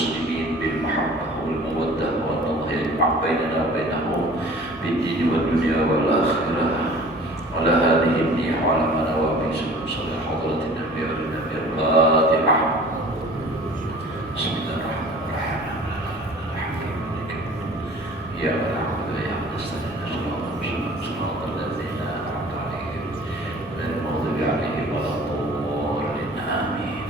المسلمين بالمحبة والمودة وأن الله يجمع بيننا وبينهم بالدين والدنيا والآخرة. وعلى هذه النية وعلى ما نوى به صلى حضرة النبي والنبي الفاتحة. بسم الله الرحمن الرحيم. الحمد لله يا نعبد ويا نستعين صراط الذين أنعمت عليهم غير المغضوب عليهم ولا الضالين آمين.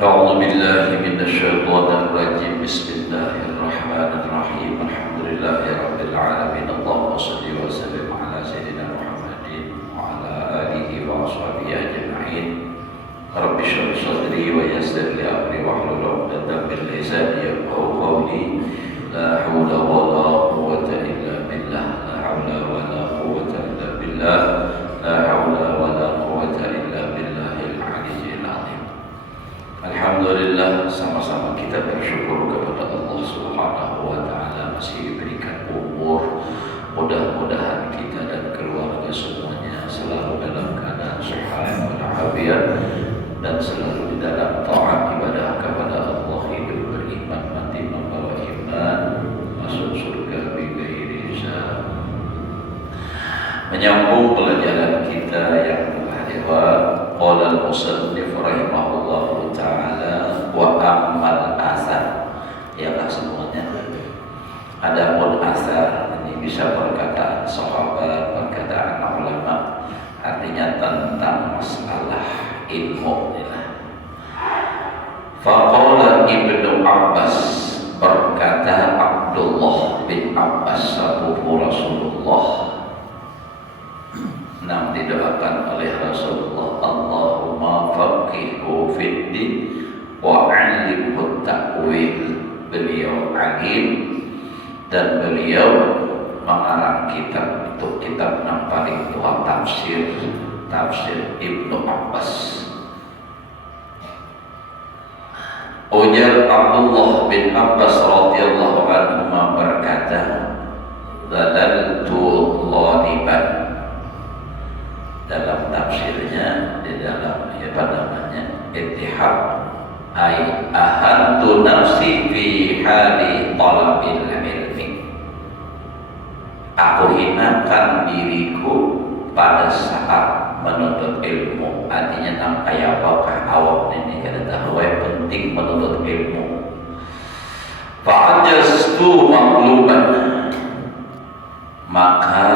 أعوذ بالله من الشيطان الرجيم. بسم الله الرحمن الرحيم. الحمد لله رب العالمين. اللهم صل وسلم على سيدنا محمد وعلى آله وأصحابه أجمعين. رب اشرح صدري ويسر لي أمري واحلل عقدة من لساني يفقهوا قولي. لا حول ولا قوة إلا بالله. لا حول ولا قوة إلا بالله. لا حول ولا قوة إلا بالله العلي العظيم. Alhamdulillah, sama-sama kita bersyukur kepada Allah Subhanahu wa Ta'ala masih diberikan umur. Mudah-mudahan kita dan keluarga semuanya selalu dalam keadaan sehat walafiat dan selalu di dalam taat ibadah kepada Allah, hidup beriman, mati membawa iman, masuk surga bighairi hisab. Menyambung pelajaran kita yang telah lewat, qala al-musannif rahimahullahu ta'ala wa ammal asar. Ialah semuanya. Adapun asar ini bisa perkataan sahabat, perkataan ulama, artinya tentang masalah ilmu. Faqala Ibnu Abbas, berkata Abdullah bin Abbas sahabu Rasulullah, nam didoakan oleh Rasulullah, Allahumma faqihhu fiddin wa 'allimhu ta'wil. Beliau alim dan beliau mengarang kitab itu, kitab yang paling tua, tafsir Ibnu Abbas. Ujar Abdullah bin Abbas radhiyallahu anhu berkata, "Zalaltu ghaliban." Dalam tafsirnya, di dalam Ittihad, ay ahantu nafsi fi hali talabil ilmi. Aku hinakan diriku pada saat menuntut ilmu. Artinya nang kaya apakah awak ini kada tahu penting menuntut ilmu. Fa'ajastu maqluban, maka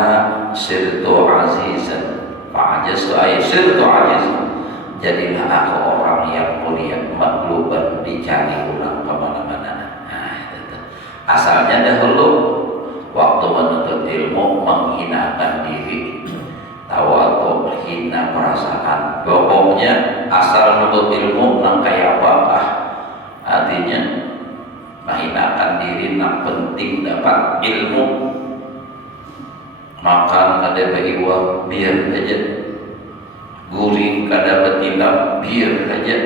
sirtu azizan. Fa'ajastu ay sirtu azizan, jadilah aku orang yang mulia, makluban, dicari ulang kemana-mana. Asalnya dahulu waktu menuntut ilmu menghinakan diri, tawadhu, hina perasaan. Pokoknya asal menuntut ilmu nang kayak apakah, artinya menghinakan diri nang penting dapat ilmu. Makan kada bagi uang biar aja, guring kada betindak biar aja,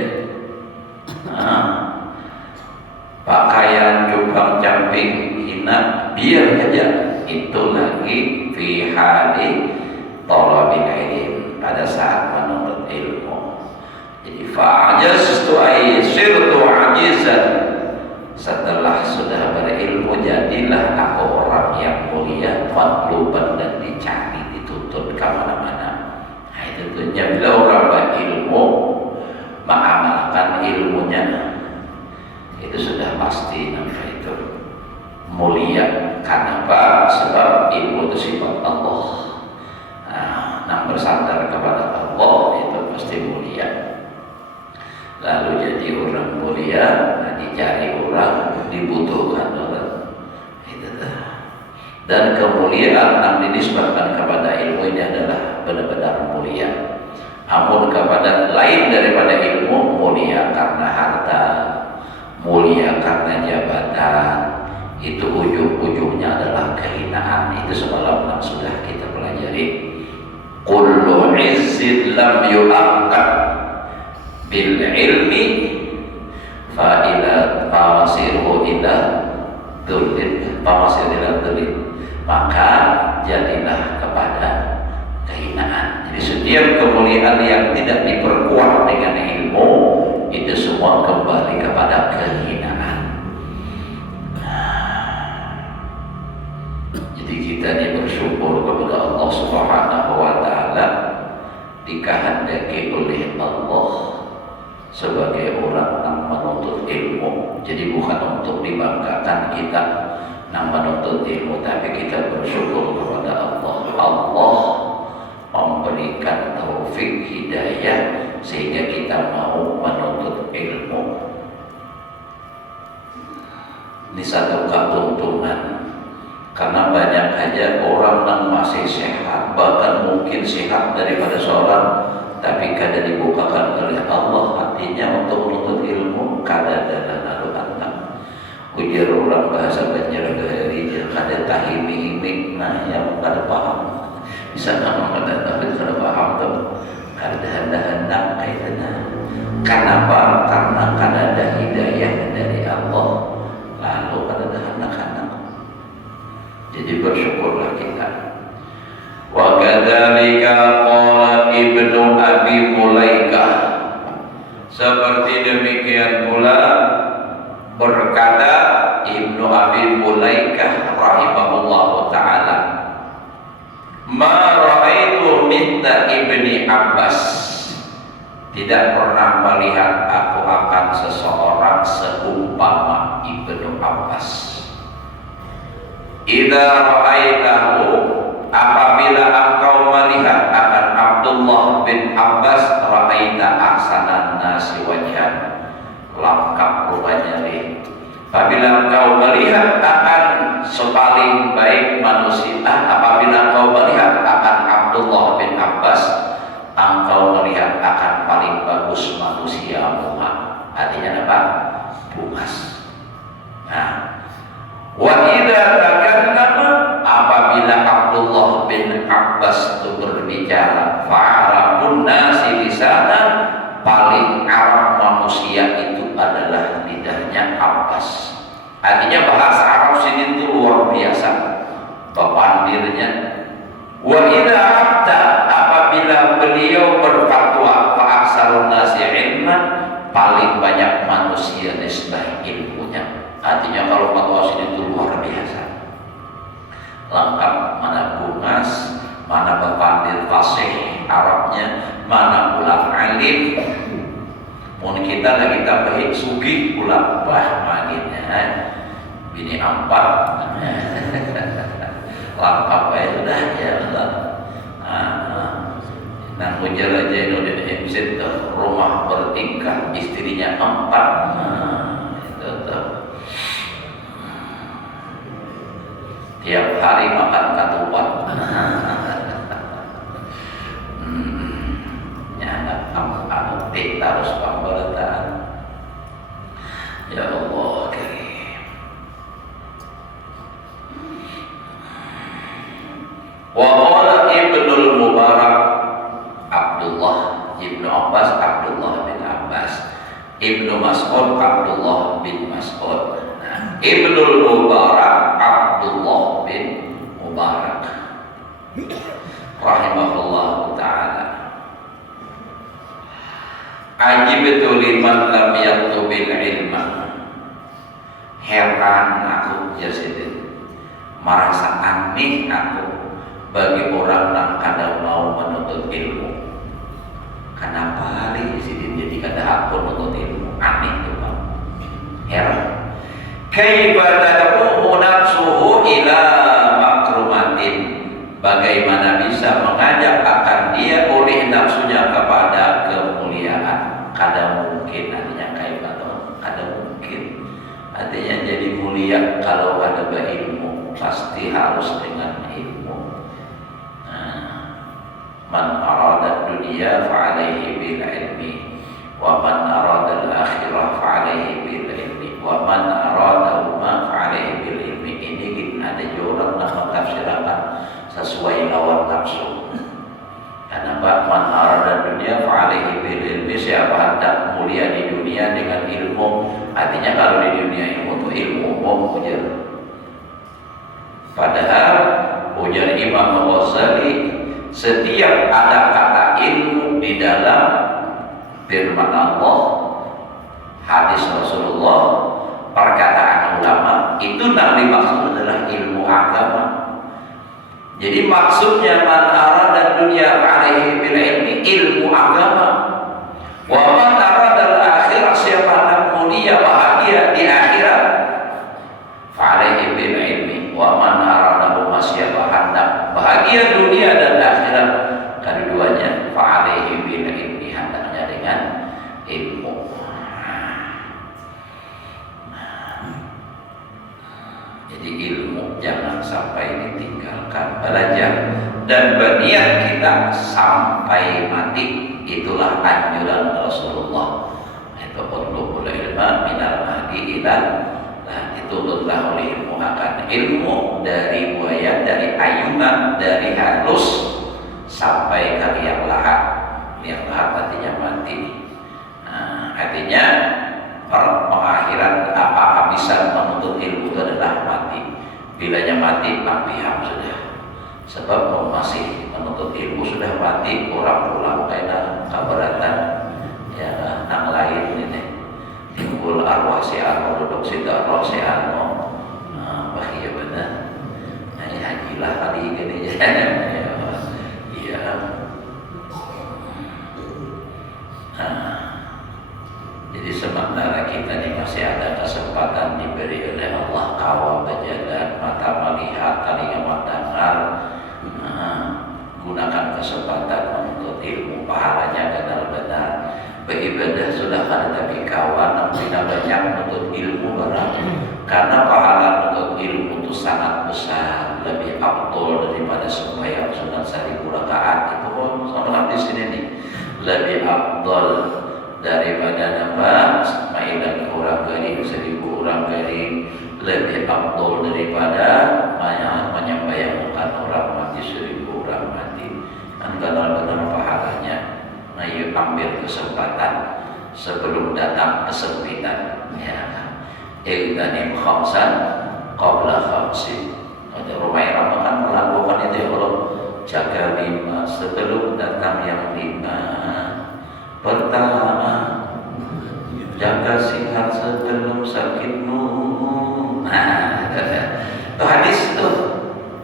pakaian cupang camping hina biar aja. Itu lagi fi hali talabil ilm, pada saat menuntut ilmu. Jadi fa'ajastu ay sirtu ajizan, setelah sudah berilmu jadilah aku orang yang mulia, matluban, dan dicari, dituntut kemana-mana. Nah, itu tentunya bila orang berilmu mengamalkan ilmunya, itu sudah pasti namanya itu mulia. Kenapa? Sebab ilmu itu sifat Allah. Nah, bersandar kepada Allah itu pasti mulia. Lalu jadi orang mulia, dicari orang, dibutuhkan orang. Itu dah. Dan kemuliaan yang dinisbahkan kepada ilmu ini adalah benar-benar mulia. Namun kepada lain daripada ilmu, mulia karena harta, mulia karena jabatan, itu ujung-ujungnya adalah kehinaan. Itu semalam yang sudah kita pelajari. Kullu izzin lam yu'aqqad bil ilmi fa ila famasiru ila dzullit, famasiru ila dzullit, maka jadilah kepada kehinaan. Setiap kemuliaan yang tidak diperkuat dengan ilmu itu semua kembali kepada kehinaan. Jadi kita ini bersyukur kepada Allah Subhanahu wa taala dikehendaki oleh Allah sebagai orang yang menuntut ilmu. Jadi bukan untuk dibanggakan kita yang menuntut ilmu, tapi kita bersyukur kepada Allah. Allah memberikan taufik hidayah sehingga kita mau menuntut ilmu. Ini satu keuntungan, karena banyak aja orang yang masih sehat, bahkan mungkin sehat daripada seorang, tapi kada dibukakan oleh Allah hatinya untuk menuntut ilmu. Kada ada lalu anak ujar orang bahasa Banjar dari dia kada tahimi-himi, nah yang kada paham bisa nama kada paham tuh kada hendak kaitannya. Kenapa? Karena kada ada hidayah dari Allah, lalu kada ada hendak. Jadi bersyukurlah kita. Wa kadzalika qala Ibnu Abi Mulaikah, seperti demikian pula berkata Ibnu Abi Mulaikah rahimahullahu taala, ma ra'aitu mithla Ibni Abbas, tidak pernah melihat aku akan seseorang seumpama Ibnu Abbas. Idza ra'aitahu, apabila engkau melihat akan Abdullah bin Abbas, ra'aita ahsanan nasi wajhan, lengkap rupanya. Apabila engkau melihat akan sepaling baik manusia, apabila engkau melihat akan Abdullah bin Abbas, engkau melihat akan paling bagus manusia Muhammad. Artinya apa? Bungas. Nah, wa idza takallama, apabila Abdullah bin Abbas itu berbicara, fa'arabun nasi lisana, paling Arab manusia itu adalah lidahnya Abbas. Artinya bahasa Arab sini itu luar biasa pepandirnya. Wa idza hatta, apabila beliau berfatwa, fa aksarun nasi ilman, paling banyak manusia nisbah ilmunya. Artinya kalau fatwa sini itu luar biasa lengkap, mana bungas, mana pepandir fasih Arabnya, mana ulang alim. Mun kita lagi tambahin sugih ulang bah maginnya bini ampat lengkap ya sudah ya Allah. Nah ujar aja Indonesia MC rumah bertingkah, istrinya 4. Itu tuh tiap hari makan ketupat. Nyana anu teh harus pemberitaan. Ya Allah karim. Wa qala Ibnul Mubarak, Abdullah Ibnu Abbas, Abdullah bin Abbas, Ibnu Mas'ud, Abdullah bin Mas'ud. Ibnul Mubarak, Abdullah bin Mubarak rahimahullah ta'ala. Ajibtu liman lam yaktubil ilma, heran aku ya Sidin, merasa aneh aku bagi orang yang kadang mau menuntut ilmu. Kenapa hari Sidin jadi kada aku menuntut ilmu? Aneh tuh Pak, heran. Kaifa tad'uhu nafsuhu ila makrumatin, bagaimana bisa mengajak akan dia oleh nafsunya kepada kemuliaan. Kada mungkin, artinya kaifa kada mungkin, artinya jadi mulia kalau ada berilmu, pasti harus dengan ilmu. Man arada dunia fa'alaihi bil ilmi, wa man arada al-akhirah fa'alaihi bil ilmi, wa man arada ma fa'alaihi bil ilmi. Ini ada orang yang mentafsirkan sesuai lawan nafsu. Karena man arada dunia fa'alaihi bil ilmi, siapa hendak mulia di dunia dengan ilmu. Artinya kalau di dunia ilmu itu ilmu umum ujar. Padahal ujar Imam Ghazali, setiap ada kata ilmu di dalam firman Allah, hadis Rasulullah, perkataan ulama, itu yang dimaksud adalah ilmu agama. Jadi maksudnya man arada dunya alaihi bil ilmi, ilmu agama. Wa man arada al akhirah, siapa yang mulia bahagia di akhirat, fa alaihi bil ilmi. Wa man arada siapa hendak bahagia dunia dan akhirat, keduanya fa alaihi bil ilmi, hendaknya dengan ilmu. Jadi ilmu jangan sampai ditinggalkan, belajar dan berniat kita sampai mati. Itulah anjuran Rasulullah. Itu ulul ilma minal mahdi ilal, nah itu ulullah oleh ilmu akan ilmu dari buaya, dari ayunan, dari halus sampai ke liang lahat. Liang lahat artinya mati. Nah, artinya pengakhiran apa habisan menuntut ilmu itu adalah mati. Bilanya mati, paham sudah. Sebab masih menuntut ilmu sudah mati, orang pulang kayak keberatan, ya nang lain ini timbul arwah si anu, duduk si arwah si anu, bahaya benar. Nah ini hajilah kali ini ya, iya. Jadi sementara kita ini masih ada kesempatan diberi oleh Allah kawal berjalan, mata melihat, telinga mendengar, gunakan kesempatan untuk ilmu, pahalanya benar-benar beribadah sudah ada, tapi kawan tidak banyak untuk ilmu barang, karena pahala untuk ilmu itu sangat besar, lebih afdol daripada sembahyang sunat 1000 rakaat. Itu sama di sini nih, lebih afdol daripada nama semailan orang garing 1000 orang garing, lebih afdol daripada menyampaikan orang mati 1000 orang mati. Kan benar-benar pahalanya. Nah, yuk ambil kesempatan sebelum datang kesempitan. Ya, iltanim khamsan qabla khamsin. Ada Rumairah kan melakukan itu ya, kalau jaga 5 sebelum datang yang 5. Pertama, jaga sihat sebelum sakitmu. Nah, itu hadis itu.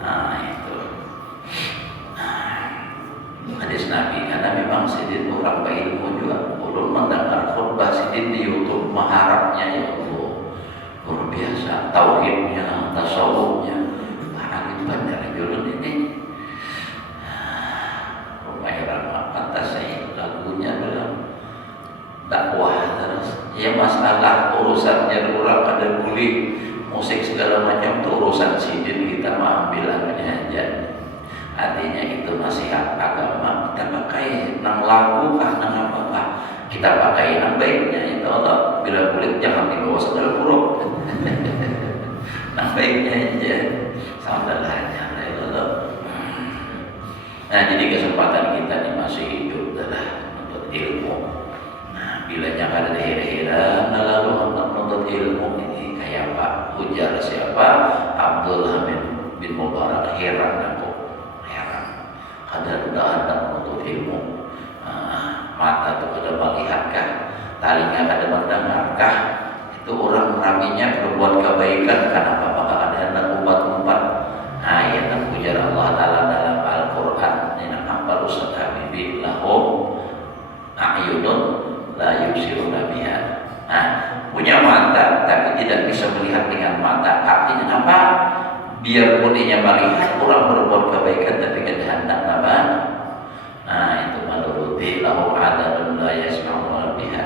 Nah, itu hadis Nabi. Karena memang sidin orang berilmu juga. Ulun mendengar khutbah sidin di YouTube, maharapnya ya Allah, luar biasa, tauhidnya, tasawufnya, itu benar ulun ini. Rumairah pantas saya lagunya dalam dakwah terus. Ya masalah urusannya orang ada kulit musik segala macam itu urusan sidin, kita mau ambil aja. Artinya itu nasihat agama, kita pakai nang lagu kah nang apakah, kita pakai nang baiknya. Itu Allah bila kulit jangan dibawa segala buruk. Nang baiknya aja saudaranya Allah. Nah, jadi kesempatan kita ini masih hidup adalah untuk ilmu. Nah, bila jangan ada hira-hira, lalu menuntut ilmu ini kayak Pak ujar siapa? Abdullah bin Mubarak, heran aku, heran. Kadang udah ada menuntut ilmu, mata tuh kada melihatkah, telinga kada mendengarkah? Itu orang raminya berbuat kebaikan, kenapa maka ada hendak umpat-umpat? Nah, yang ujar Allah Taala dalam Al-Quran, inna ampalu sadabibi lahum a'yunun la yubsiruna biha. Nah, punya mata tapi tidak bisa melihat dengan mata. Artinya apa? Biarpun dia melihat orang berbuat kebaikan tapi tidak hendak apa? Nah, itu maluruti lahum adadun la yasma'una biha.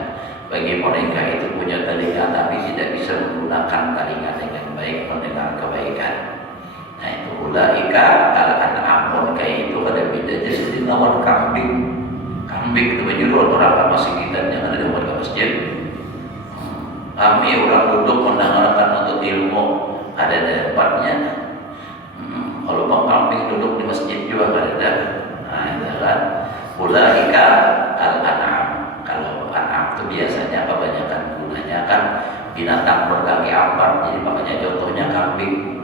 Bagi mereka itu punya telinga tapi tidak bisa menggunakan telinga dengan baik mendengar kebaikan. Nah, itu ulaika al-an'am, kayak itu ada bedanya seperti lawan kambing. Kambing itu menyuruh orang ke masjid kita, jangan ada buat ke masjid. Kami orang duduk mendengarkan untuk ilmu, ada tempatnya. Kalau bang kambing duduk di masjid juga ada. Nah, itu kan ulaika al-an'am. Kalau an'am itu biasanya kebanyakan gunanya kan binatang berkaki empat, jadi makanya contohnya kambing.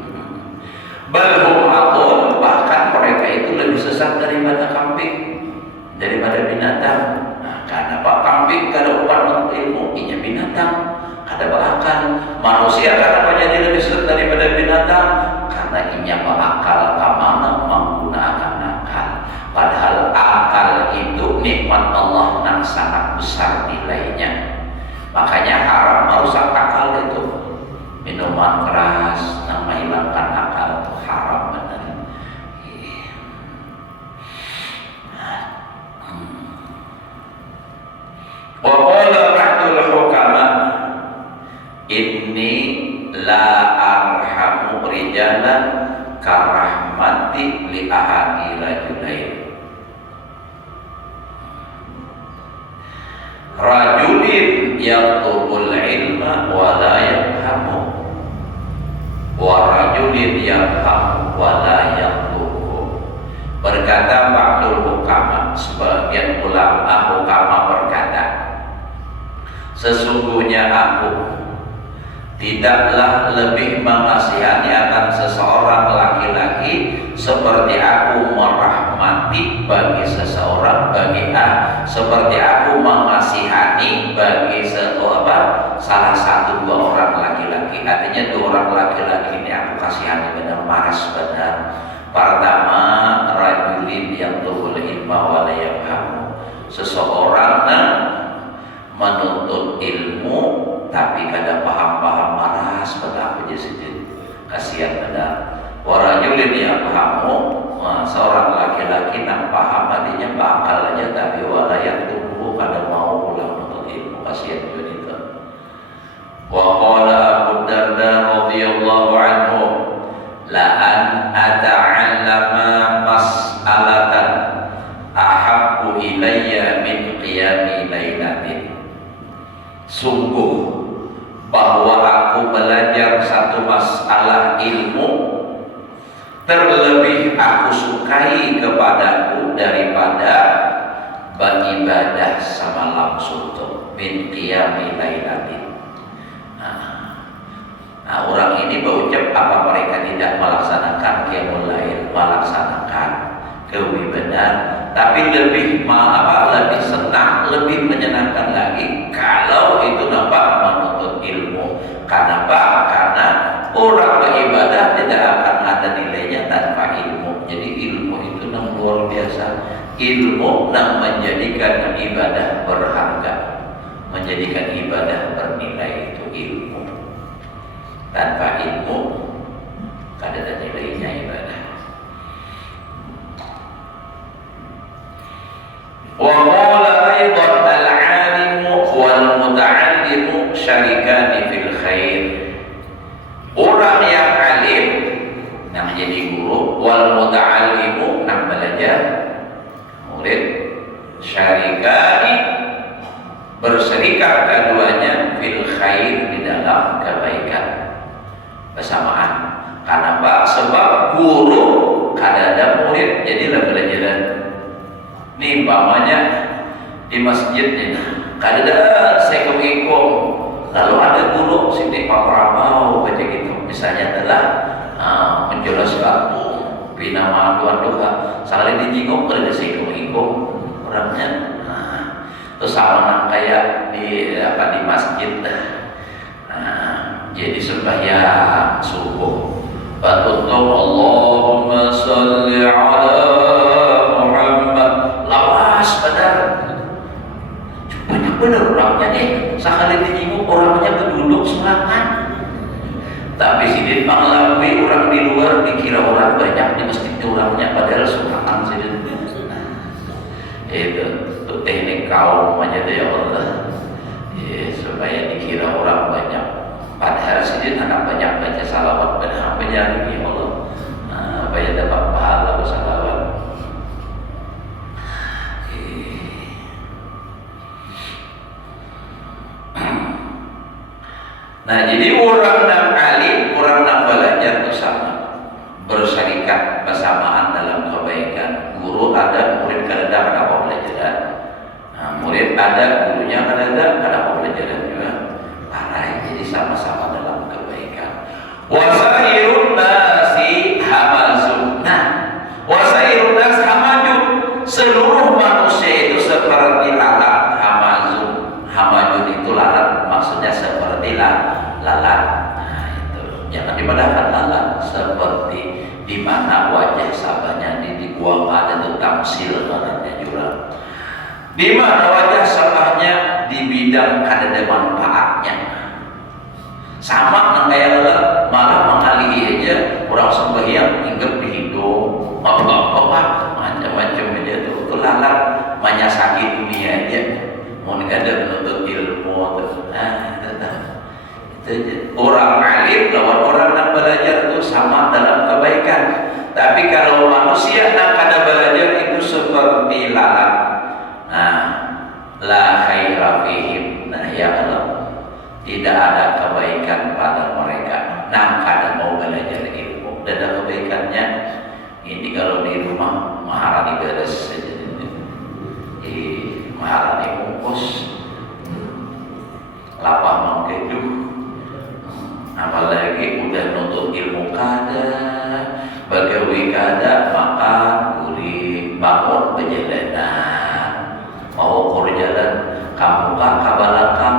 Balhum adol, bahkan mereka itu lebih sesat daripada kambing, daripada binatang kada berakal. Manusia karena menjadi lebih sesat daripada binatang karena inya berakal kamana menggunakan akal. Padahal akal itu nikmat Allah yang sangat besar nilainya. Makanya haram merusak akal itu. Minuman keras yang menghilangkan akal itu haram benar. Wa qala ba'dul hukama inni la arhamu rijalan karahmati li ahadi rajulain. Rajulin yatlubul ilma wa la yafhamu wa rajulin yafhamu wa la yatlubu. Berkata ba'dul hukama, sebagian ulama hukama berkata, sesungguhnya aku tidaklah lebih mengasihani akan seseorang laki-laki seperti aku merahmati bagi seseorang seperti aku mengasihani bagi salah satu dua orang laki-laki. Artinya dua orang laki-laki ini aku kasihani benar, maras benar. Pertama, rajulin yang tuhul ilma wa la yafhamu, seseorang menuntut ilmu tapi kada paham-paham, maras pada aku jadi kasihan benar. Warajulin yang pahamu, seorang laki-laki yang paham artinya bakal aja tapi walayat tubuh kada mau pulang menuntut ilmu, kasihan juga itu. Wa qala Abu Darda radhiyallahu anhu la an ata'allama mas'alatan ahabbu ilayya min qiyami lailatin. Sungguh bahwa aku belajar satu masalah ilmu terlebih aku sukai kepadaku daripada beribadah semalam suntuk min qiyami lailatin. Nah, orang ini berucap apa mereka tidak melaksanakan qiyamul lail, melaksanakan kewibadah, tapi lebih lebih senang, lebih menyenangkan lagi kalau itu nampak menuntut ilmu. Kenapa? Karena orang beribadah tidak akan ada nilainya tanpa ilmu. Jadi ilmu itu yang luar biasa. Ilmu yang menjadikan ibadah berharga, menjadikan ibadah bernilai, itu ilmu. Tanpa ilmu tidak ada nilainya ibadah. Wa qala aidan al-'alimu wal muta'allimu syarikani fil khair. Orang yang alim yang menjadi guru, wal muta'allimu yang belajar murid, syarikani berserikat keduanya fil khair di dalam kebaikan bersamaan. Kenapa? Sebab guru kada ada murid, jadilah belajaran. Nih umpamanya di masjid ini kada ada sekom-ikom, lalu ada guru sini Pak Prabowo baca gitu, misalnya adalah menjelaskan bina Tuhan doa sekali dijinggung kada ada sekom-ikom orangnya. Terus sama kayak di masjid, jadi sembahyang subuh Fatutuh Allahumma salli ala Muhammad, lawas benar, banyak benar orangnya nih. Sekali dijinggung orangnya berduduk semangat, tapi sidin mengelawi orang di luar dikira orang banyak di masjid orangnya, padahal semangat sidin. Itu teknik kaum aja ya Allah, supaya dikira orang banyak, padahal sidin anak banyak baca salawat benar banyak ya Allah, supaya dapat pahala bersalawat. Nah, jadi orang yang alim, orang yang belajar itu sama, berserikat bersamaan dalam kebaikan. Guru ada, murid kada ada pembelajaran. Nah, murid ada, gurunya kada ada pembelajaran juga. Parah, jadi sama-sama dalam kebaikan. Wasairun nasi hamazun. Nah, wasairun nas hamajun. Seluruh manusia itu seperti lalat hamazun. Hamajun itu lalat, maksudnya tamsil badannya juga. Di mana wajah salahnya di bidang ada manfaatnya. Sama nang kayak lelah malah mengalihi aja orang sembahyang hinggap di hidung apa macam-macam aja tuh lalat banyak sakit dunia aja mau ada menuntut ilmu tuh itu aja. Orang alim lawan orang yang belajar itu sama dalam kebaikan, tapi kalau manusia yang kada belajar itu seperti lalat, la khaira fihim, ya Allah, tidak ada kebaikan pada mereka. Kada mau belajar ilmu, tidak ada kebaikannya. Ini kalau di rumah maharani beres saja, maharani bungkus, lapah mengkeduh, apalagi udah nuntut ilmu kada, bagawi kada, makan, guring, bangun perjalanan, mau jalan, kamu kabalakam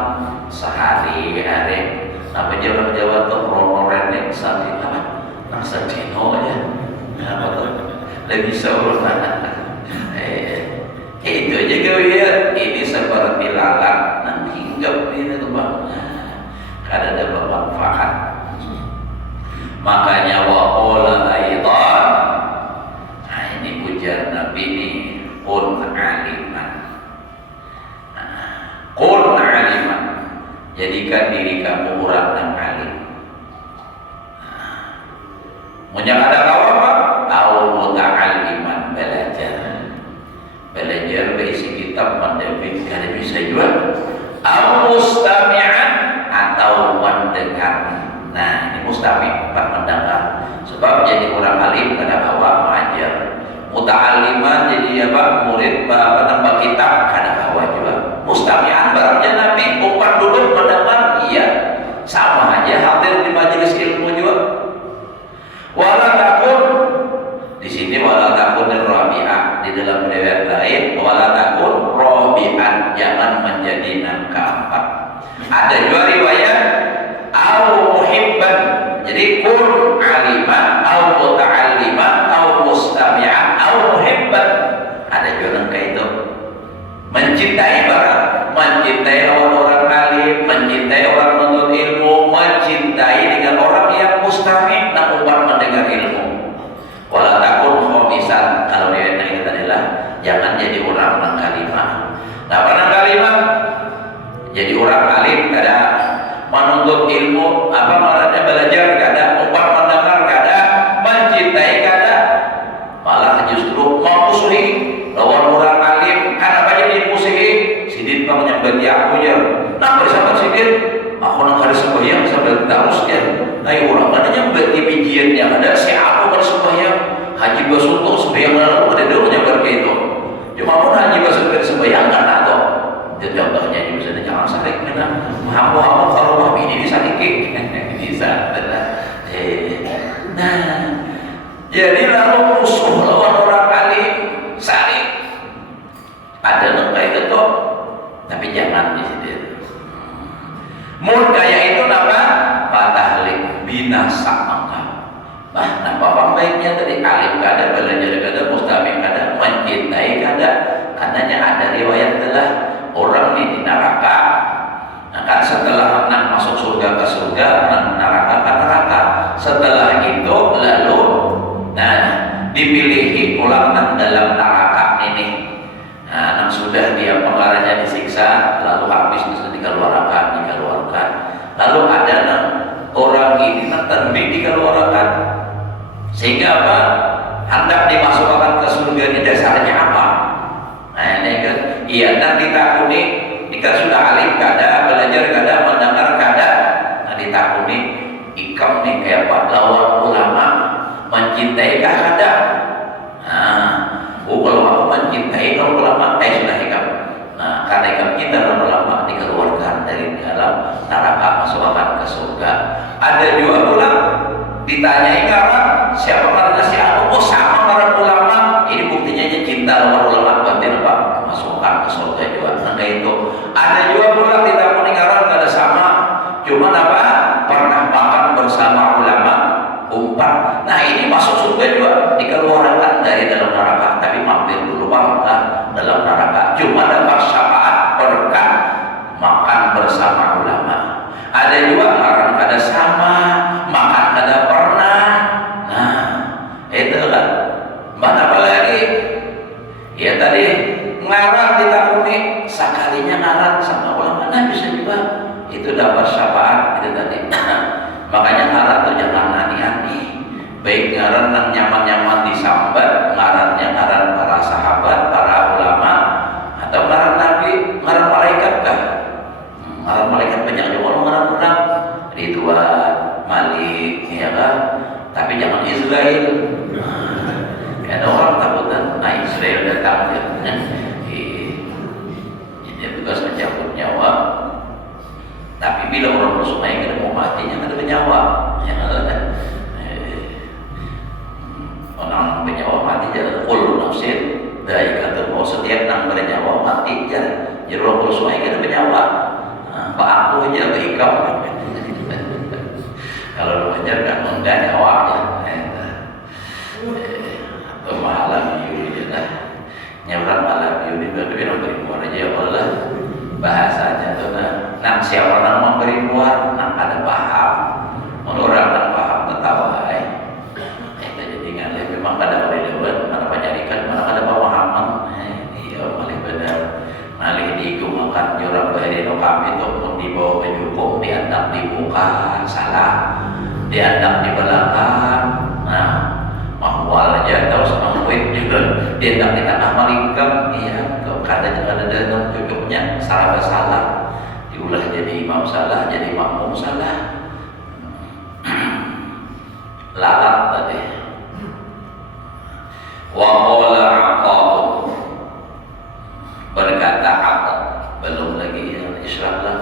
sehari-hari. Apa jalan Jawa tuh romoren yang sakit apa? Nasa Cino ya, apa tuh? Lebih seorang itu aja ya. Ini seperti lalat, nanti hinggap ini tuh bang, kada ada bermanfaat. Makanya waqala aidan, ini pujian Nabi ini, kun aliman, kun aliman, jadikan diri kamu orang yang alim. Munya ada kawan apa? Au muta'alliman, belajar berisi kitab mendapatkan kada bisa juga. Au mustami'an, atau mendengar. Nah, ini mustami' mendengar. Sebab jadi orang alim kada kawa mengajar. Muta'alliman jadi apa? Murid nambah kitab kada kawa juga. Mustami'an barangnya Nabi umpat dulu mendengar, iya. Sama aja hadir di majelis ilmu juga. Wala takun, di sini wala takun rabi'ah, di dalam riwayat lain wala takun rabi'an, jangan menjadi yang keempat. Ada juga riwayat au muhibban, jadi kun aliman au muta'alliman au mustami'an au muhibban. Ada juga yang kayak itu, mencintai barang, mencintai orang alim, mencintai orang menuntut ilmu, mencintai dengan orang yang mustami' dan umpan mendengar ilmu. Wala takun khomisan, kalau riwayat yang itu adalah jangan jadi orang yang kalimah. Nah, orang kalimah jadi orang alim kada, menuntut ilmu apa maknanya belajar kada, umpan mendengar kada, mencintai kada, malah justru memusuhi lawan orang alim. Kenapa jadi musuhi? Sidin bang nyambati aku ya, nak bersama sidin aku nak hari sembahyang sambil terus ya. Ayo orang mana nyambati bijian yang ada si aku kan sembahyang haji basunto sembahyang lalu ada dulu nyambar ke itu. Cuma pun haji basunto sembahyang kan atau itu contohnya di misalnya jangan sakit mana mahamu kalau mah ini disakiti bisa. Nah, jadi lalu musuh lawan orang alim sakit. Ada yang kayak gitu, tapi jangan di sini. Mun kayak itu nama patahlik binasa maka. Nah, bapak baiknya tadi alim kada, belajar kada, mustami kada, mencintai kada. Katanya ada riwayat telah orang di neraka. Nah, kan setelah anak masuk surga ke surga, neraka ke neraka. Setelah itu lalu, nah dipilihi ulangan dalam neraka ini. Nah, sudah dia pengarahnya disiksa, lalu habis dikeluarkan. Lalu ada orang ini tertembik dikeluarkan, sehingga apa? Hendak dimasukkan ke surga di dasarnya apa? Nah, ini kan, iya nanti ditakuni, jika sudah alim kada, belajar kada, mendengar kada, nah ditakuni, ikam nih kayak apa? Lawan ulama, mencintai kada. Nah, kalau aku mencintai kalau ulama, sudah ikam. Nah, karena ikam kita lawan ulama dikeluarkan dari dalam neraka, masukkan ke surga. Ada juga pula ditanyai orang siapa karena si aku sama para ulama, ini buktinya aja cinta lawan ulama batin apa masukkan ke surga juga. Nah itu ada juga pula tidak meninggalkan kada sama, cuma apa pernah makan bersama ulama umpan. Nah ini masuk surga juga dikeluarkan dari dalam neraka, tapi mampir dulu cuma dapat syafaat berkah makan bersama ulama. Ada juga ngaran kada sama, makan kada pernah. Nah, itu kan. Mana apa lagi? Ya tadi ngaran ditakuni sekalinya ngaran sama ulama, nah bisa juga itu dapat syafaat itu tadi. Makanya ngaran tuh jangan aneh-aneh. Baik ngaran yang nyaman-nyaman disambat, ngarannya ngaran para sahabat, para ulama, atau ngaran nabi, ngaran malaikat kah? Ngaran malaikat banyak juga ngaran orang Ridwan, Malik, ya kan? Tapi jangan Israel. Ada orang takutan, nah Israel datang ya. Ini tugas mencabut nyawa. Tapi bila orang bersungai kita mau matinya ada bernyawa, ya kan? Orang bernyawa mati jangan kullu nafsin dha'iqatul maut, setiap nang bernyawa mati jangan. Jadi orang bersungai kita bernyawa. Pak aku aja berikam. Kalau lu ajar kan enggak nyawanya. Atau malam yuri dah. Nyabrang malam yuri berarti orang berimuar aja ya Allah. Bahasanya tuh nak siapa orang mau berimuar, nak ada paham. Menurut orang nak paham tertawa. Kita jadi ngalih memang pada orang lewat mana penyarikan mana ada pemahaman. Iya paling benar. Malih digunakan jurang bahari no kami itu pun dibawa penyukup diandap di muka salah diandap di belakang. Nah mahwal aja tahu sama kuit juga diandap di tengah malingkam. Iya tuh kadang ada dalam cucuknya salah salah diulah jadi imam salah jadi makmum salah. Lalat tadi wa qala aqab berkata apa belum lagi yang Islam lah.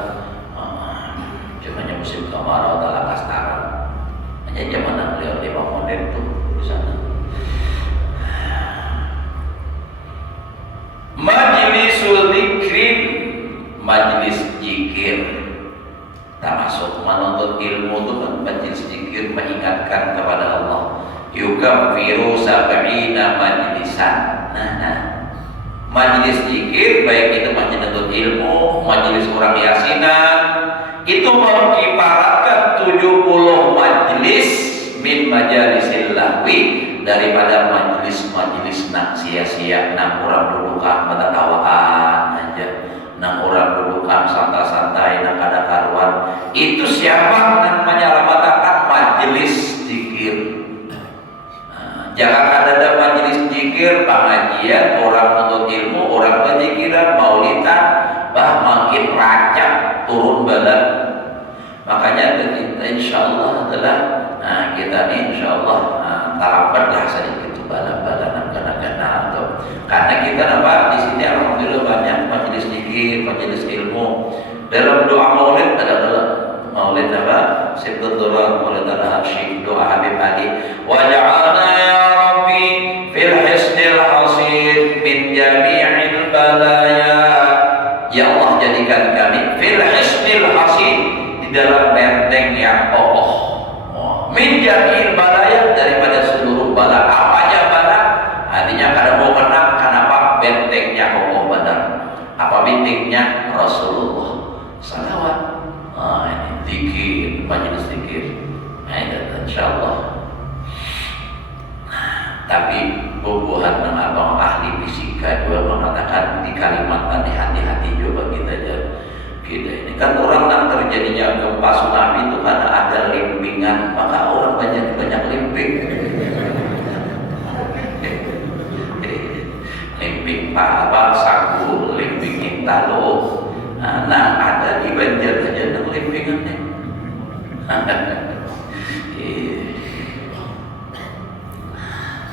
Cumanya musim kemarau dalam kastara hanya zaman beliau di modern tuh di sana. Majlisul dzikrin, majlis zikir, termasuk menuntut ilmu itu kan majlis zikir mengingatkan kepada Allah. Yukaffiru sab'ina majlisan. Majlis zikir baik itu majlis menuntut ilmu, majlis orang yasinan itu mengibaratkan 70 majlis min majalisil lahwi daripada majlis-majlis nak sia-sia, nak orang dudukan pada tawaan aja, nak orang dudukan santai-santai, nak ada karuan. Itu siapa namanya mengatakan majlis zikir. Jangan ada majlis zikir, pengajian, orang menuntut ilmu, orang berzikiran, maulidan, bah makin rancak turun badan. Makanya kita insya Allah adalah kita ini insya Allah talabat lah sedikit badan-badan gana-gana atau karena kita nampak di sini alhamdulillah banyak majlis zikir, majlis ilmu. Dalam doa maulid ada maulid apa? Sibtul Durrah, maulid al-Habsyi, doa Habib Ali. Wa ja'alna ya Rabbi fil hisnil hasid min jami'il balaya. Ya Allah jadikan kami fil hisnil hasid di dalam benteng yang kokoh. Min jami'il balaya daripada seluruh bala. Apanya bala? Artinya kada mau menang kenapa bentengnya kokoh benar. Apa bentengnya? Rasulullah salawat. Ini zikir, majlis zikir. Insyaallah. Tapi bubuhan abang ahli fisika juga mengatakan di kalimat di hati-hati juga kita ini kan orang yang terjadinya gempa tsunami itu karena ada limbingan, maka orang banyak limbing. Limbing apa sagu, limbing intalo. Nah ada di Banjar saja yang limbingannya.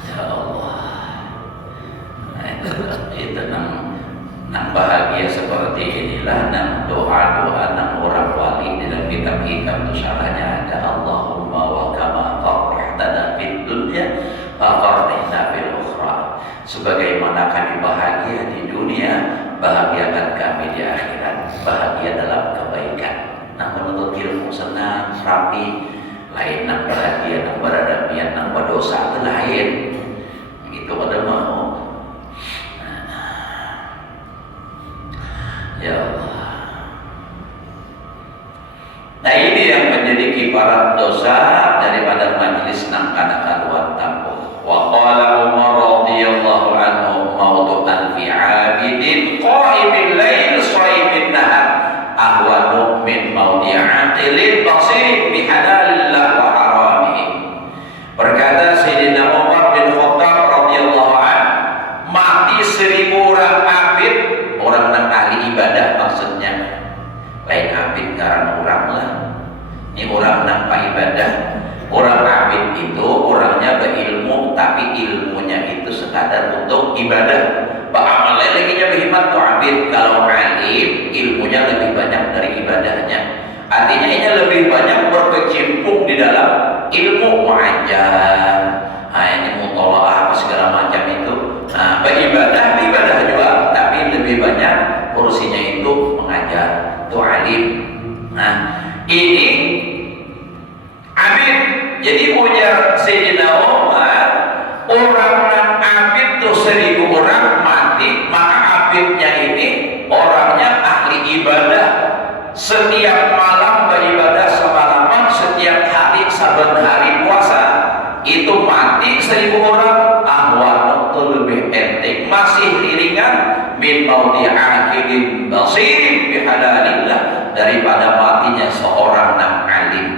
Ya Allah, itu nang bahagia seperti inilah, nang doa-doa nang orang wali dalam kitab hikam itu salahnya ada Allahumma wa kama farrahtana fid dunya farrahna fil ukhra. Sebagaimana kami bahagia di dunia, bahagiakan kami di akhirat. Bahagia dalam kebaikan. Nang menuntut ilmu senang, rapi, lain nang bahagia, nang beradamian, nang berdosa itu lain. Itu pada mau. Ya Allah. Nah ini yang menjadi kibarat dosa daripada majlis nang kana kaluan tampo. Wa qala Umar radhiyallahu anhu mautu alfi abidin qaibil lail shaimin nahar ahwanu min mauti aqilin basirin bi halalillah wa haramihi. Berkata Sayyidina Umar bin Khattab radhiyallahu anhu, mati 1000 orang abid, orang nang ahli ibadah maksudnya. Lain abid ngaran orang lah. Ini orang nang ibadah. Orang abid itu orangnya berilmu, tapi ilmunya itu sekadar untuk ibadah. Ba'amal lagi nya berhimmat tuh abid. Kalau alim, ilmunya lebih banyak dari ibadahnya. Artinya ini lebih banyak berkecimpung di dalam ilmu mu'ajar. Nah ini mutola'ah apa segala macam itu. Nah beribadah juga, tapi lebih banyak porsinya itu mengajar. Itu alim. Nah ini abid. Jadi ujar Sayyidina Umar, orang yang abid tuh 1000 orang mati, maka abidnya ini orangnya ahli ibadah. Setiap malam beribadah semalaman, setiap hari saban hari puasa. Itu mati 1000 orang, ahwan itu lebih enteng, masih ringan min mauti akilin basirin bihalalillah daripada matinya seorang nang alim.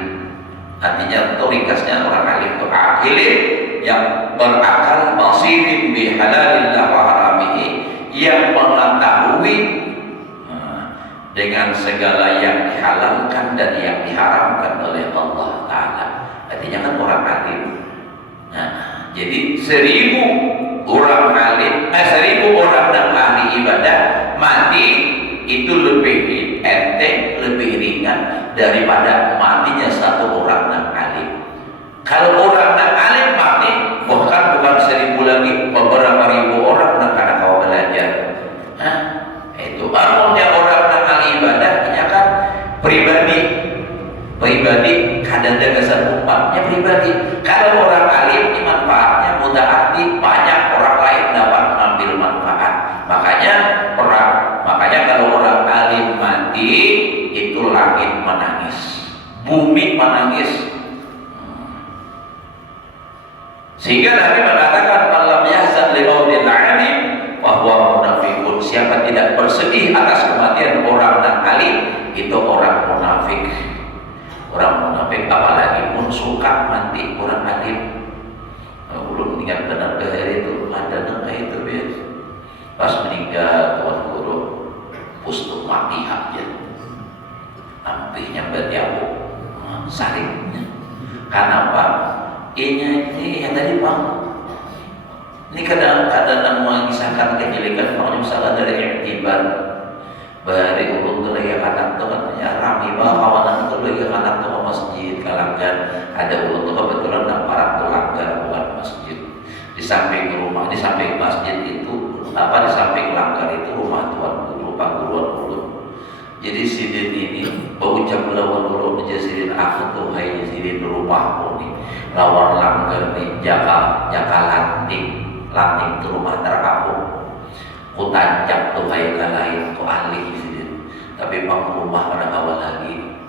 Artinya itu ringkasnya orang alim itu akilin yang berakal, basirin bihalalillah wa haramihi, yang mengetahui dengan segala yang dihalalkan dan yang diharamkan oleh Allah Ta'ala. Artinya kan orang alim. Nah, jadi 1000 orang alim, 1000 orang dan ahli ibadah mati itu lebih enteng, lebih ringan daripada matinya satu orang dan alim. Kalau orang dan alim mati, bahkan bukan 1000 lagi, beberapa ribu orang dan karena kau belajar. Nah, itu bangunnya orang dan ahli ibadah ini kan pribadi kadang kesan umpamanya pribadi. Kalau orang alim ini manfaatnya mutaati, banyak orang lain dapat mengambil manfaat. Makanya kalau orang alim mati itu langit menangis, bumi menangis. Sehingga Nabi mengatakan malam yahzan li mautil alim bahwa munafikun, siapa tidak bersedih atas kematian orang dan alim itu orang munafik. Orang munafik apalagi pun suka mati orang alim. Belum meninggal benar hari itu ada nama itu biar pas meninggal tuan guru pustuk mati aja. Ampihnya bertiapu saringnya. Kenapa? Ini yang tadi bang. Ini kadang-kadang mengisahkan kejelekan makanya misalnya dari iktibar. Bari ulun tuh lagi anak tuh katanya rami bah kawanan tuh lagi anak tuh masjid kalanggar. Ada ulun tuh kebetulan nampak tuh langgar buat masjid. Di samping rumah, di samping masjid itu di samping langgar itu rumah tuan guru pangguruan ulun. Jadi sidin ini berucap lawan ulun aja sidin aku tuh hai sidin rumah nih lawan langgar nih jaka lanting tuh rumah terapung. Ku tancap tuh kayak lain, ku ahli sih. Tapi pang rumah pada awal lagi,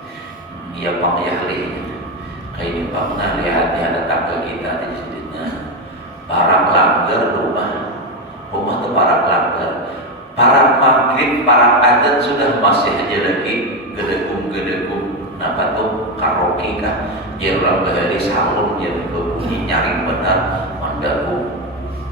iya pang ya ahli. Kayak ini pang lihat ada tangga kita di sininya. Para langgar rumah tuh para langgar. Para maghrib, para adzan sudah masih aja lagi gedegum. Napa tuh karaoke kah? Dia orang bahari salon dia bunyi nyaring benar mandagu.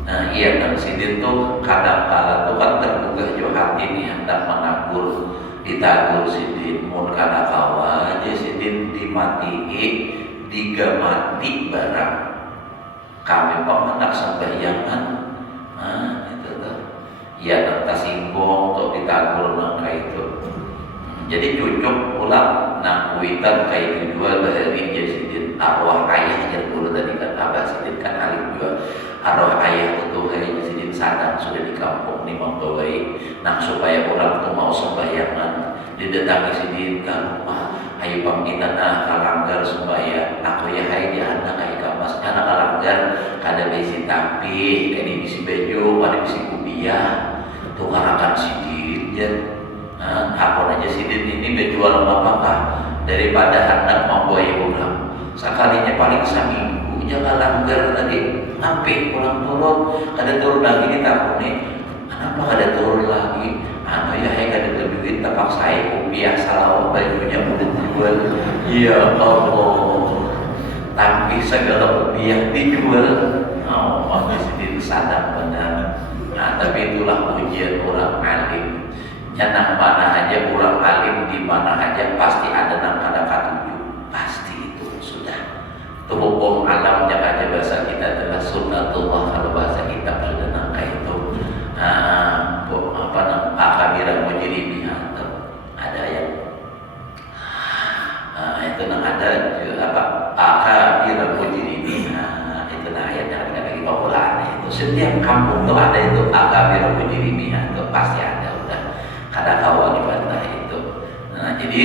Nah iya dan sidin tuh kadang-kala tuh kan tergugah jo hati nih hendak menagur ditagur sidin mun kana kawa aja sidin dimatii diga mati barang kami pemenak sembahyangan. Nah itu tuh iya tak tersinggung untuk ditagur nangka itu. Jadi cucuk ulang kuitan kayak kedua bahari aja sidin arwah ayah aja dulu tadi kan abah sidin kan alim juga. Arwah ayah itu hari sidin sadang sudah di kampung nih membawai nah supaya orang tuh mau sembahyangan didatangi sidin ke rumah ayo panggilan kalanggar sembahyang aku ya hai dia anak ayo kamas anak kalanggar kada bisi tapi kada bisi bejo kada bisi kubiah tukarakan sidin ya daripada hendak membuai orang. Sekalinya paling seminggu jangan langgar tadi sampai pulang turun, kada turun lagi ditakuni. Kenapa kada turun lagi? Anu ya kada ada duit tapak saya kopiah salah bajunya udah dijual. Ya Allah. Tapi segala kopiah dijual. Oh, masih sadar benar. Nah, tapi itulah ujian orang alim. Nang mana aja orang alim di mana aja pasti ada nang kada katuju. Pasti itu sudah. Itu hukum alam jaga aja bahasa kita adalah sunnatullah kalau bahasa kitab sudah nangka itu. Apa nang akabira mujrimina ada yang itu nang ada apa akabira mujrimina itu nah ayatnya ada lagi bawaan itu setiap kampung tuh ada itu akabira mujrimina itu pasti ada udah kada kawan dibantah itu. Nah jadi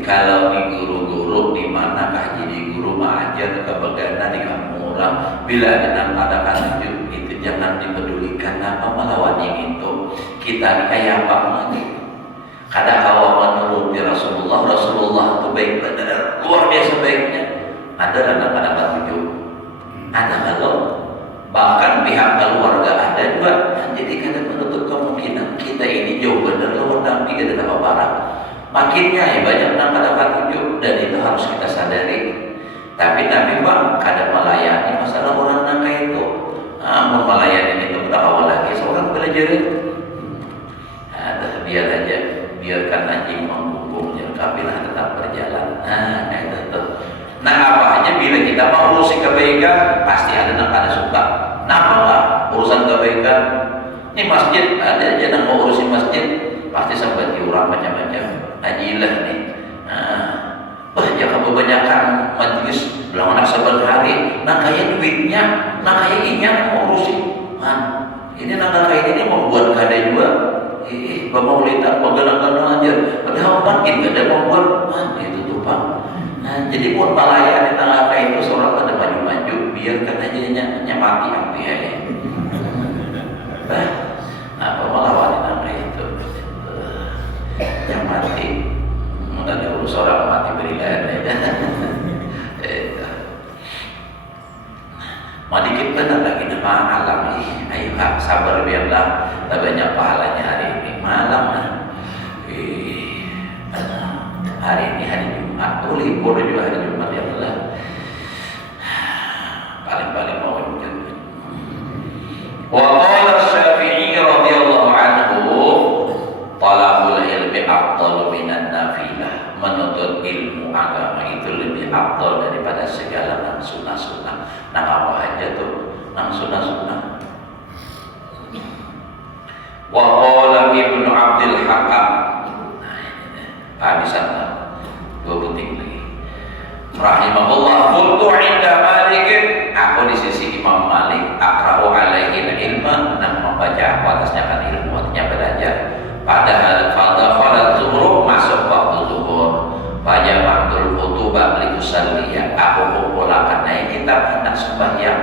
kalau di guru-guru di manakah jadi guru mengajar kebegana di kampung orang bila dengan pada kanjeng itu jangan dipedulikan apa melawan yang itu kita kayak apa lagi kada kawan menurut Rasulullah itu baik benar luar biasa baiknya ada dalam pada kanjeng ada kalau bahkan pihak keluarga ada juga jadi kada menutup kemungkinan kita ini jauh benar lawan Nabi kada apa barang makinnya ya banyak nang pada petunjuk dan itu harus kita sadari. Tapi Nabi Pak kada melayani masalah orang nang itu. Mau melayani itu udah awal lagi seorang belajarin. Biar aja biarkan anjing menghukumnya kabilah tetap berjalan. Nah itu. Nah apa aja bila kita mau urusin kebaikan pasti ada nang kada suka. Kenapa Pak urusan kebaikan? Ini masjid ada aja nang mau urusin masjid pasti sampai diurang macam-macam. Ajilah nih. Jangan kebanyakan majlis bilang anak saban hari. Nah kayak duitnya, nah kayak inya mau urusin. Ini nak kayak ini membuat kada juga. Pemaulitan, peganang-ganang aja. Padahal makin kada membuat. Itu tuh Pak. Nah jadi buat pelayan di tengah kayak itu seorang pada maju-maju. Biarkan aja nyamati ampi aja. Apa melawan nama itu? Yang mati ada urus orang mati berikan mau dikit benar lagi nama alam ini ayo kak sabar biarlah tak banyak pahalanya hari ini malam hari ini hari Jumat libur juga hari Jumat ya Allah paling-paling mau wujud wa qala Syafi'i radhiyallahu anhu talabul ilmi afdalu minan nafilah menuntut ilmu agama itu lebih afdal daripada segala nang sunnah-sunnah. Nang apa aja tuh nang sunnah-sunnah. Wa qala Ibnu Abdul Hakam. Nah ini habisan dua buting lagi. Rahimahullah kuntu inda Malik aku di sisi Imam Malik aqra'u alaihi ilma nang membaca atasnya kan ilmu artinya belajar. Padahal fadakhalat zuhur masuk waktu zuhur pada waktu khutbah beli kusalliyah aku kumpulkan naik kitab hendak sembahyang.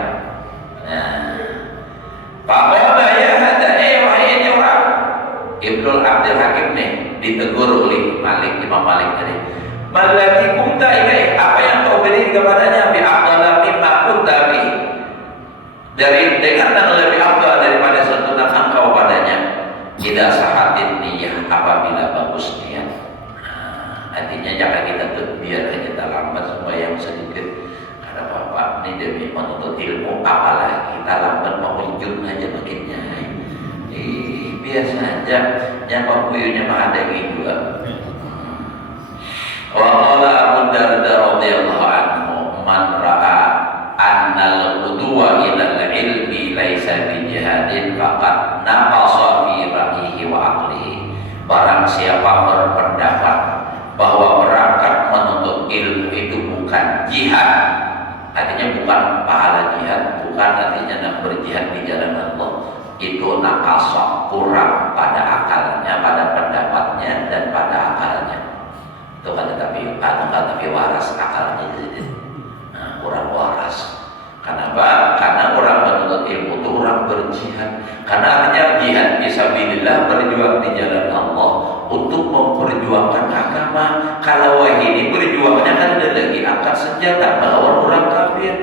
Faqala ya hada wahai ini orang Ibnu Abdul Hakim nih ditegur oleh Imam Malik tadi. Malaki kumta ilai apa yang kau beri kepadanya bi afdala mimma kunta bi dari dengan yang lebih afdal daripada satu yang engkau padanya. Tidak sahatin niyah apabila bagus niat. Artinya jangan kita biar kita lambat sembahyang sedikit. Karena bapak ini demi menuntut ilmu apalagi kita lambat mengunjung aja makinnya. Biasa aja nyapa kuyunya mah ada juga. Wa qala Abu Darda radhiyallahu anhu man ra'a annal udwa ila al-ilmi laisa bi jihadin faqad naqasa fi ra'yihi wa aqlihi. Barang siapa berpendapat bahwa berangkat menuntut ilmu itu bukan jihad, artinya bukan pahala jihad, bukan artinya nak berjihad di jalan Allah, itu naqasa kurang pada akalnya, pada pendapatnya dan pada akalnya. Itu kan tapi waras akalnya jadi kurang waras. Kenapa? Karena orang menuntut ilmu itu orang berjihad. Karena artinya jihad fisabilillah berjuang di jalan Allah untuk memperjuangkan memperjuangkan agama. Kalau Wahidi berjuangnya kan ada lagi angkat senjata melawan orang kafir.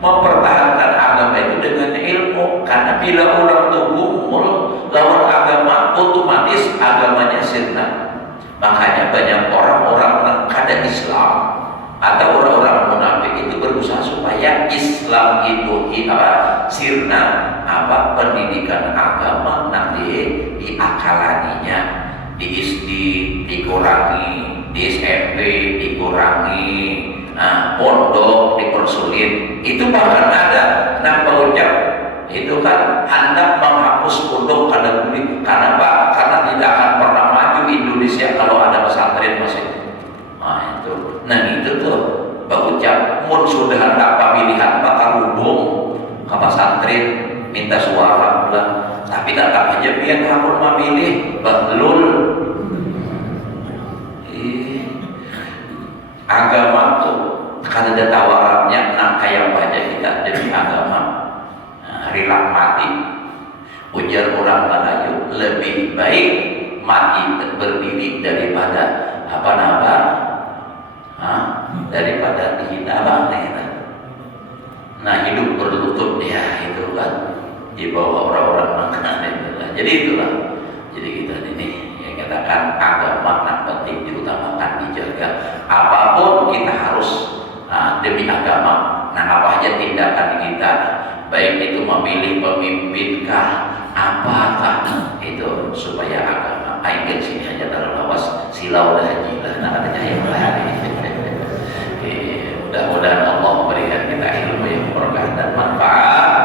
Mempertahankan agama itu dengan ilmu, karena bila orang itu gumul lawan agama, otomatis agamanya sirna. Makanya banyak orang-orang yang kada Islam atau orang-orang munafik itu berusaha supaya Islam itu sirna pendidikan agama nanti diakalaninya, di SD dikurangi, di SMP dikurangi, pondok dipersulit. Itu bahkan ada nampak ucap itu kan hendak menghapus pondok kada boleh. Karena apa? Karena tidak akan pernah maju Indonesia kalau ada pesantren masih. Itu tuh berucap mun sudah hendak pemilihan bakal hubung ke pesantren minta suara pula, tapi tetap aja biar kamu memilih belul. Agama tuh kan ada tawarannya, nak kayak aja kita demi agama. Rela mati, ujar orang Melayu, lebih baik mati berdiri daripada daripada dihina. Nah, hidup berlutut dia itu kan di bawah orang-orang makan itu. Jadi itulah. Jadi kita ini yang katakan agama yang penting diutamakan, dijaga. Apapun kita harus demi agama. Nah, apa aja tindakan kita, baik itu memilih pemimpinkah, apakah itu supaya agama. Aing sini hanya terlalu lawas silau dah gila. Nah, katanya yang lain. Mudah-mudahan Allah memberikan kita ilmu yang berkah dan manfaat.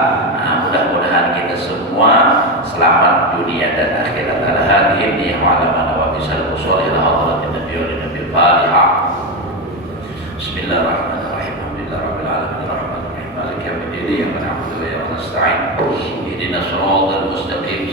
Mudah-mudahan kita semua selamat dunia dan akhirat. Al-Hadirin wa ala man wa bisal usul ila hadratin nabiy wa nabiy Fatihah. Bismillahirrahmanirrahim. Alhamdulillahirabbil alamin arrahmanirrahim maliki yaumiddin iyyaka na'budu wa iyyaka nasta'in ihdinas siratal mustaqim